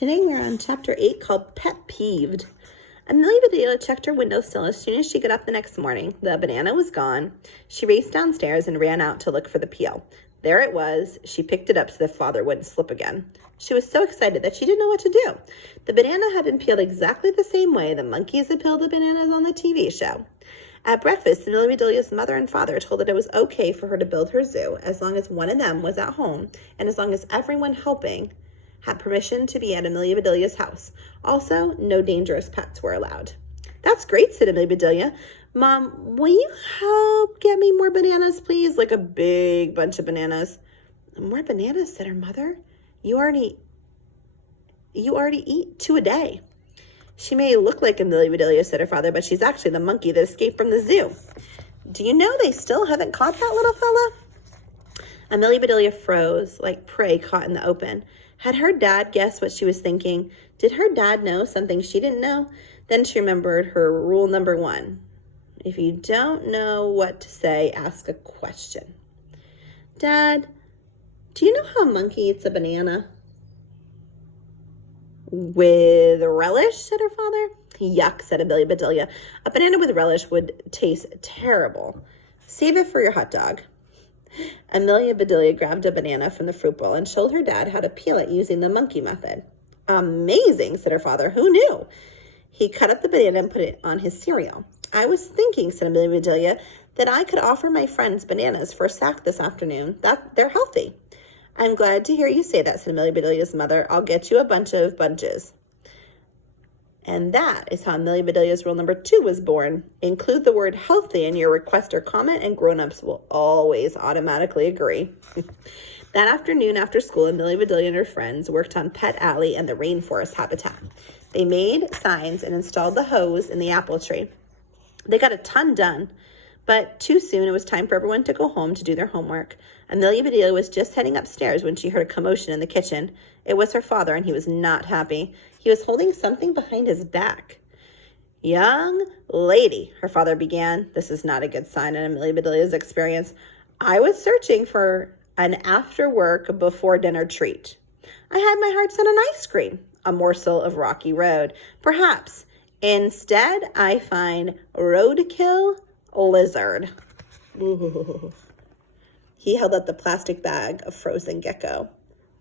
Today we're on chapter 8 called Pet Peeved. Amelia Bedelia checked her windowsill as soon as she got up the next morning. The banana was gone. She raced downstairs and ran out to look for the peel. There it was. She picked it up so the father wouldn't slip again. She was so excited that she didn't know what to do. The banana had been peeled exactly the same way the monkeys had peeled the bananas on the TV show. At breakfast, Amelia Bedelia's mother and father told her that it was okay for her to build her zoo as long as one of them was at home and as long as everyone helping had permission to be at Amelia Bedelia's house. Also, no dangerous pets were allowed. That's great, said Amelia Bedelia. Mom, will you help get me more bananas, please? Like a big bunch of bananas. More bananas, said her mother. You already eat 2 a day. She may look like Amelia Bedelia, said her father, but she's actually the monkey that escaped from the zoo. Do you know they still haven't caught that little fella? Amelia Bedelia froze like prey caught in the open. Had her dad guessed what she was thinking? Did her dad know something she didn't know? Then she remembered her rule number 1. If you don't know what to say, ask a question. Dad, do you know how a monkey eats a banana? With relish, said her father. Yuck, said Amelia Bedelia. A banana with relish would taste terrible. Save it for your hot dog. Amelia Bedelia grabbed a banana from the fruit bowl and showed her dad how to peel it using the monkey method. Amazing, said her father. Who knew? He cut up the banana and put it on his cereal. I was thinking, said Amelia Bedelia, that I could offer my friends bananas for a snack this afternoon. They're healthy. I'm glad to hear you say that, said Amelia Bedelia's mother. I'll get you a bunch of bunches. And that is how Amelia Bedelia's rule number 2 was born. Include the word healthy in your request or comment, and grown-ups will always automatically agree. That afternoon after school, Amelia Bedelia and her friends worked on Pet Alley and the rainforest habitat. They made signs and installed the hose in the apple tree. They got a ton done, but too soon it was time for everyone to go home to do their homework. Amelia Bedelia was just heading upstairs when she heard a commotion in the kitchen. It was her father, and he was not happy. He was holding something behind his back. Young lady, her father began. This is not a good sign in Amelia Bedelia's experience. I was searching for an after-work, before-dinner treat. I had my heart set on ice cream, a morsel of rocky road. Perhaps. Instead, I find roadkill lizard. Ooh. He held up the plastic bag of frozen gecko.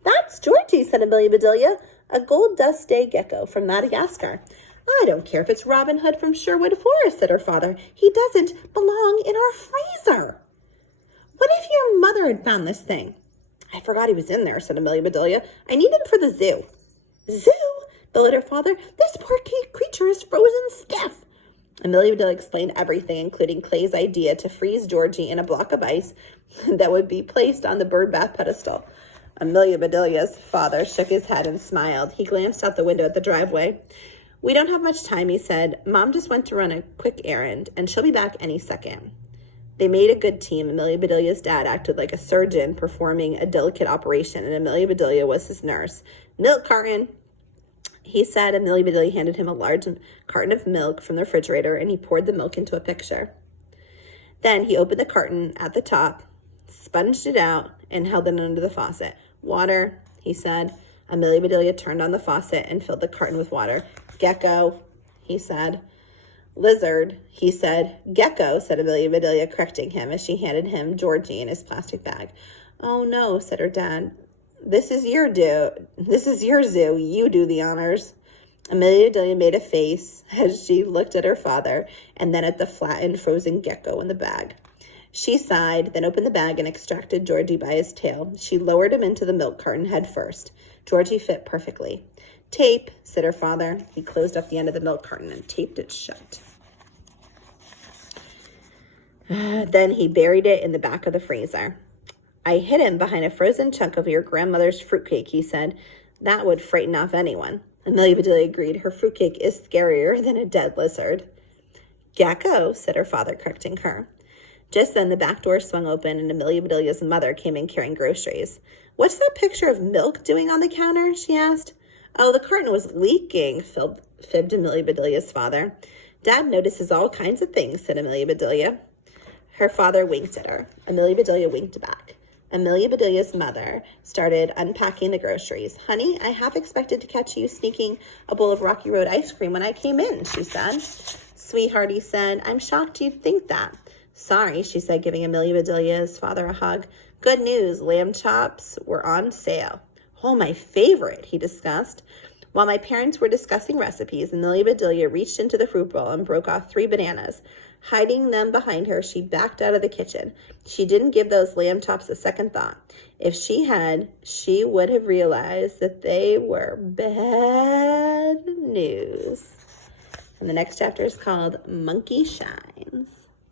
That's Georgie, said Amelia Bedelia, a gold dust day gecko from Madagascar. I don't care if it's Robin Hood from Sherwood Forest, said her father. He doesn't belong in our freezer. What if your mother had found this thing? I forgot he was in there, said Amelia Bedelia. I need him for the zoo. Zoo? Bellowed her father. This poor creature is frozen stiff. Amelia Bedelia explained everything, including Clay's idea to freeze Georgie in a block of ice that would be placed on the bird bath pedestal. Amelia Bedelia's father shook his head and smiled. He glanced out the window at the driveway. We don't have much time, he said. Mom just went to run a quick errand, and she'll be back any second. They made a good team. Amelia Bedelia's dad acted like a surgeon performing a delicate operation, and Amelia Bedelia was his nurse. Milk carton, he said. Amelia Bedelia handed him a large carton of milk from the refrigerator, and he poured the milk into a pitcher. Then he opened the carton at the top, sponged it out, and held it under the faucet. Water, he said. Amelia Bedelia turned on the faucet and filled the carton with water. Gecko, he said. Lizard, he said. Gecko, said Amelia Bedelia, correcting him as she handed him Georgie in his plastic bag. Oh, no, said her dad. This is your zoo. You do the honors. Amelia Bedelia made a face as she looked at her father and then at the flattened frozen gecko in the bag. She sighed, then opened the bag and extracted Georgie by his tail. She lowered him into the milk carton head first. Georgie fit perfectly. Tape, said her father. He closed up the end of the milk carton and taped it shut. Then he buried it in the back of the freezer. I hid him behind a frozen chunk of your grandmother's fruitcake, he said. That would frighten off anyone. Amelia Bedelia agreed. Her fruitcake is scarier than a dead lizard. Gecko, said her father, correcting her. Just then the back door swung open and Amelia Bedelia's mother came in carrying groceries. What's that picture of milk doing on the counter? She asked. Oh, the carton was leaking, fibbed Amelia Bedelia's father. Dad notices all kinds of things, said Amelia Bedelia. Her father winked at her. Amelia Bedelia winked back. Amelia Bedelia's mother started unpacking the groceries. Honey, I half expected to catch you sneaking a bowl of Rocky Road ice cream when I came in, she said. Sweetheart, he said, I'm shocked you'd think that. Sorry, she said, giving Amelia Bedelia's father a hug. Good news, lamb chops were on sale. Oh, my favorite, he discussed. While my parents were discussing recipes, Amelia Bedelia reached into the fruit bowl and broke off 3 bananas. Hiding them behind her, she backed out of the kitchen. She didn't give those lamb chops a second thought. If she had, she would have realized that they were bad news. And the next chapter is called Monkey Shines.